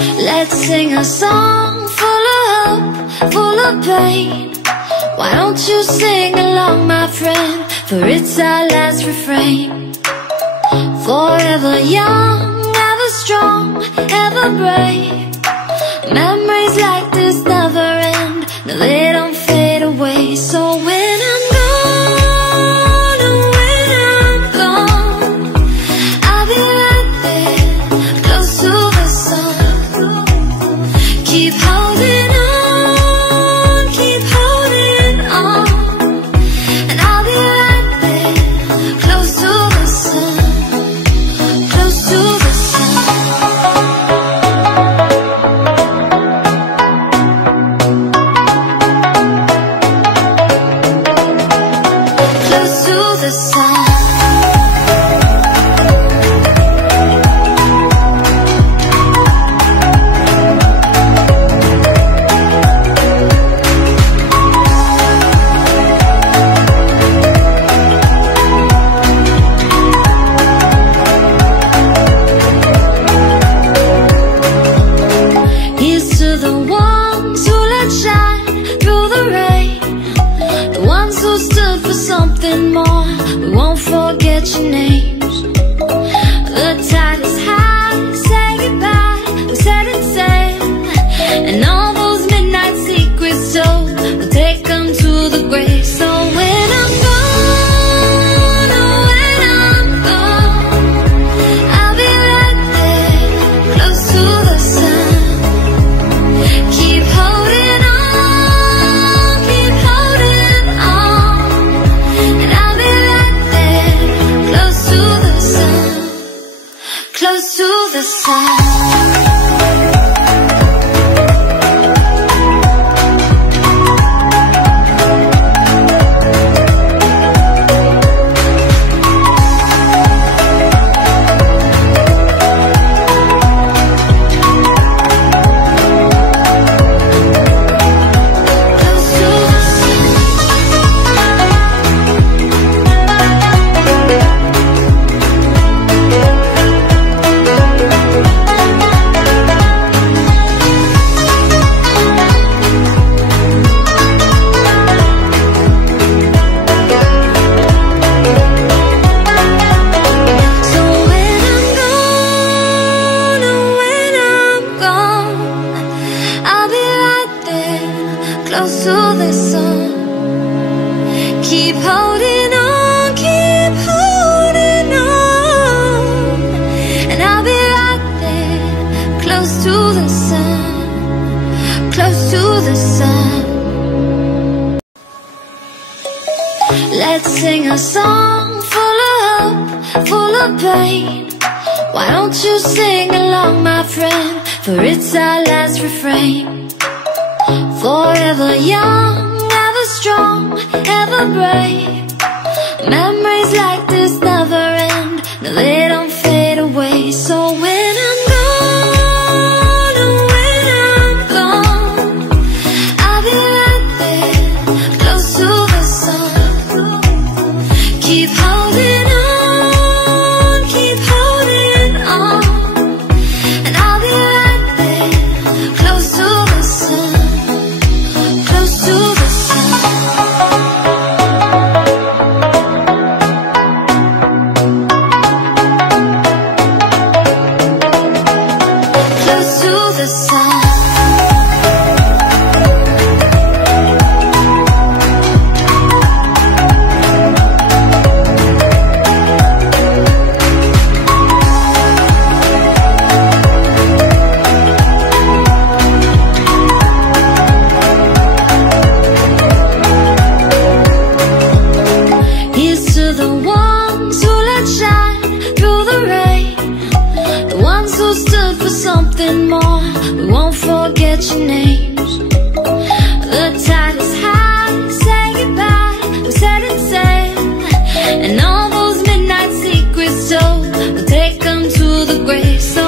Let's sing a song full of hope, full of pain. Why don't you sing along, my friend? For it's our last refrain. Forever young, ever strong, ever brave. Memories like this never end. No, they don't fade away. So when I'm gone, oh, when I'm gone, I'll be right there, close to the sun. Keep holding on, keep holding on, and I'll be right there, close to the sun, close to the sun. Close to the sun. Here's to the ones who let shine through the rain, the ones who stood for something more. We won't forget your names. The tide is high, say goodbye, we set it sail, and all those midnight secrets told, we'll take them to the grave. So when I'm gone, oh, when I'm gone, I'll be right there, close to the sun. Keep holding on, keep holding on, and I'll be right there, close to the sun, close to the sun. Close to the sun. Keep holding on, keep holding on, and I'll be right there, close to the sun, close to the sun. Let's sing a song full of hope, full of pain. Why don't you sing along, my friend? For it's our last refrain. Forever young, ever strong, ever brave. Memories like this never end. No, they don't fade away. So when I'm gone, oh, when I'm gone, I'll be right there, close to the sun. Keep holding on, keep holding on, and I'll be right there, close to the sun, close to the sun. Close to the sun. Here's to the ones who let shine through the rain, the ones who stood for something more. We won't forget your names. The tide is high, say goodbye, we set it sail, and all those midnight secrets told, we'll take them to the grave. So